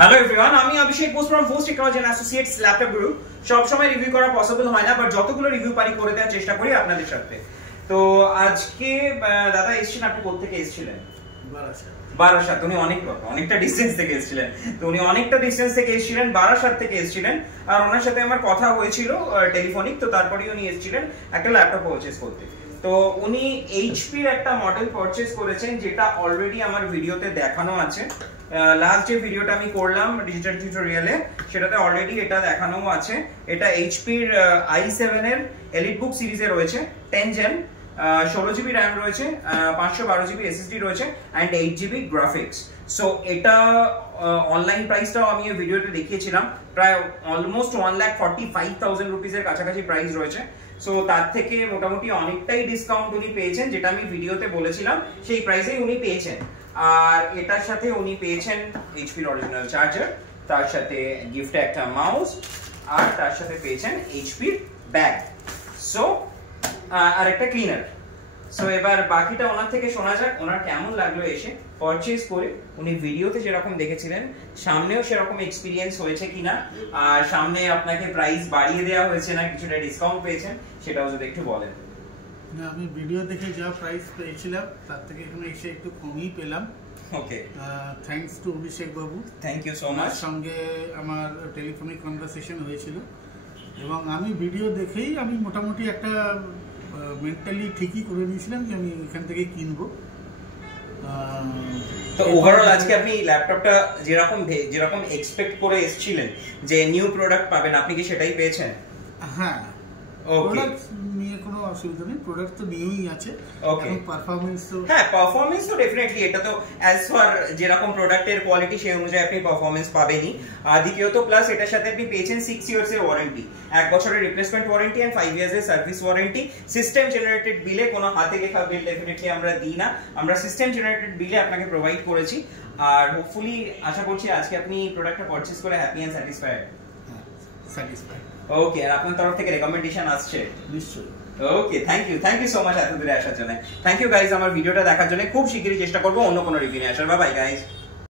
Hello everyone, আমি Abhishek Bose from force technology and associates laptop group. সব সময় রিভিউ করা পসিবল হয় না, বাট যতগুলো রিভিউ পারি করে দেওয়ার চেষ্টা করি আপনাদের সাথে। তো আজকে দাদা এসেছিলেন, আপনি কোথা থেকে এসেছিলেন? বারাসাত। উনি অনেকটা ডিস্টেন্স থেকে এসেছিলেন। তো উনি অনেকটা ডিস্টেন্স থেকে এসেছিলেন, বারাসাত থেকে এসেছিলেন। আর ওনার সাথে আমার কথা হয়েছিল টেলিফোনিক। তো তারপরেই উনি এসেছিলেন একটা ল্যাপটপ পারচেজ করতে। তো উনি এইচপির একটা মডেল পারচেজ করেছেন, যেটা অলরেডি আমার ভিডিওতে দেখানো আছে। লাস্ট যে ভিডিওটা আমি করলাম ডিজিটাল টিউটোরিয়ালে, সেটাতে অলরেডি এটা দেখানো আছে। এটা এইচপির i7 এর এলিটবুক সিরিজে রয়েছে, 10 জেন, 16 জিবি র্যাম রয়েছে, 512 জিবি এসএসডি রয়েছে অ্যান্ড 8 জিবি গ্রাফিক্স। সো এটা অনলাইন প্রাইসটাও আমি এই ভিডিওতে দেখিয়েছিলাম, প্রায় অলমোস্ট 1,45,000 রুপিসের কাছাকাছি প্রাইস রয়েছে। সো তার থেকে মোটামুটি অনেকটাই ডিসকাউন্ট উনি পেয়েছেন, যেটা আমি ভিডিওতে বলেছিলাম সেই প্রাইসেই উনি পেয়েছেন। আর এটার সাথে উনি পেয়েছেন এইচপির অরিজিনাল চার্জার, তার সাথে গিফটে একটা মাউস, আর তার সাথে পেয়েছেন এইচপির ব্যাগ, সো আর একটা ক্লিনার। সো এবার বাকিটা ওনার থেকে শোনা যাক, ওনার কেমন লাগলো এসে পারচেজ করে। উনি ভিডিওতে যেরকম দেখেছিলেন সামনেও সেরকম এক্সপিরিয়েন্স হয়েছে কিনা, আর সামনে আপনাকে প্রাইস বাড়িয়ে দেওয়া হয়েছে না কিছুটা ডিসকাউন্ট পেয়েছেন, সেটাও যদি একটু বলেন। না, আমি ভিডিও দেখে যা প্রাইস পেয়েছিলাম তার থেকে এখানে এসে একটু কমই পেলাম। ওকে, thanks to Abhishek Babu, thank you so much. সঙ্গে আমার টেলিফোনিক কনভারসেশন হয়েছিল এবং আমি ভিডিও দেখেই আমি মোটামুটি একটা মেন্টালি ঠিকই করে নিয়েছিলাম যে আমি এখান থেকে কিনবো। তো ওভারঅল আজকে আপনি ল্যাপটপটা যেরকম এক্সপেক্ট করে এসেছিলেন যে নিউ প্রোডাক্ট পাবেন, আপনি কি সেটাই পেয়েছেন? হ্যাঁ, প্রোডাক্ট নিয়ে কোনো অসুবিধা নেই, প্রোডাক্ট তো নিউই আছে। ওকে, পারফরম্যান্স তো, হ্যাঁ পারফরম্যান্স তো ডেফিনেটলি, এটা তো অ্যাজ ফার যেরকম প্রোডাক্টের কোয়ালিটি সেই অনুযায়ী আপনি পারফরম্যান্স পাবেনই। আর দ্বিতীয়ত প্লাস এটার সাথে আপনি পেয়েছেন 6 ইয়ার্স এর ওয়ারেন্টি, 1 বছরের রিপ্লেসমেন্ট ওয়ারেন্টি এন্ড 5 ইয়ার্স এর সার্ভিস ওয়ারেন্টি। সিস্টেম জেনারেটেড বিলে, কোনো হাতে লেখা বিল ডেফিনেটলি আমরা দিই না, আমরা সিস্টেম জেনারেটেড বিলে আপনাকে প্রোভাইড করেছি। আর হোপফুলি আশা করছি আজকে আপনি প্রোডাক্টটা পারচেজ করে হ্যাপি এন্ড স্যাটিসফাইড। ওকে, আর আপনার তরফ থেকে রেকমেন্ডেশন আসছে নিশ্চয়ই। ওকে, থ্যাংক ইউ সো মাচ এত দূরে আসার জন্য। থ্যাংক ইউ গাইজ আমার ভিডিওটা দেখার জন্য। খুব শিগগিরই চেষ্টা করবো অন্য কোনো রিভিউ নিয়ে আসার। Bye bye guys.